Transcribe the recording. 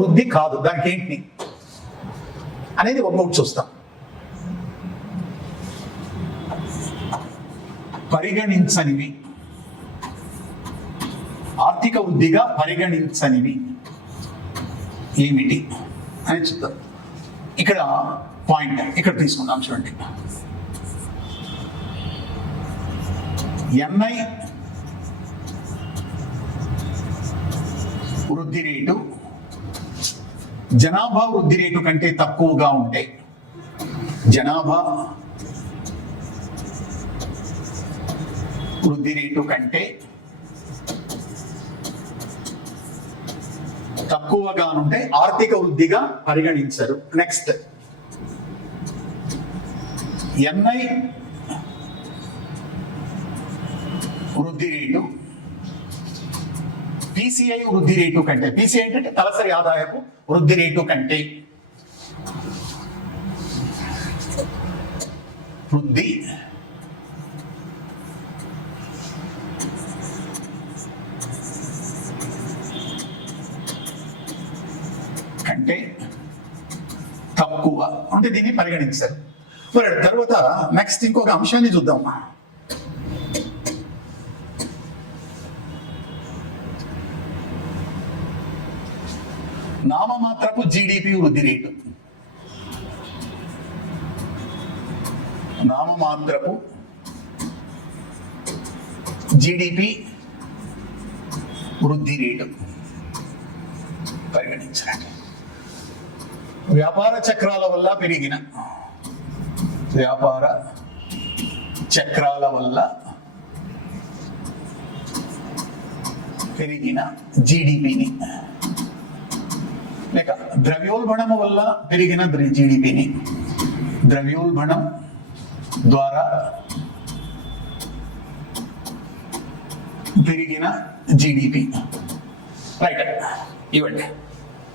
వృద్ధి కాదు, దానికి ఏంటి అనేది ఒకటి చూస్తాం. పరిగణించనివి, ఆర్థిక వృద్ధిగా పరిగణించనివి ఏమిటి అని చూద్దాం. ఇక్కడ పాయింట్ ఇక్కడ తీసుకుందాం చూడండి. ఎన్ఐ వృద్ధి రేటు జనాభా వృద్ధి రేటు కంటే తక్కువగా ఉంటే, జనాభా వృద్ధి రేటు కంటే తక్కువగా ఉంటే ఆర్థిక వృద్ధిగా పరిగణించరు. నెక్స్ట్, ఎన్ఐ వృద్ధి రేటు PCI వృద్ధి రేటు కంటే, PCI అంటే తలసరి ఆదాయపు వృద్ధి రేటు కంటే, వృద్ధి కంటే తక్కువ అంటే దీన్ని పరిగణించారు. మరి తర్వాత నెక్స్ట్ ఇంకొక అంశాన్ని చూద్దాం. నామమాత్రపు జీడిపి వృద్ధి రేటు, నామమాత్రపు జీడిపి వృద్ధి రేటు పరిగణించండి. వ్యాపార చక్రాల వల్ల పెరిగిన, వ్యాపార చక్రాల వల్ల పెరిగిన జీడిపిని, లేక ద్రవ్యోల్బణము వల్ల పెరిగిన జీడిపిని, ద్రవ్యోల్బణం ద్వారా పెరిగిన జీడిపి. రైట్, ఇవ్వండి.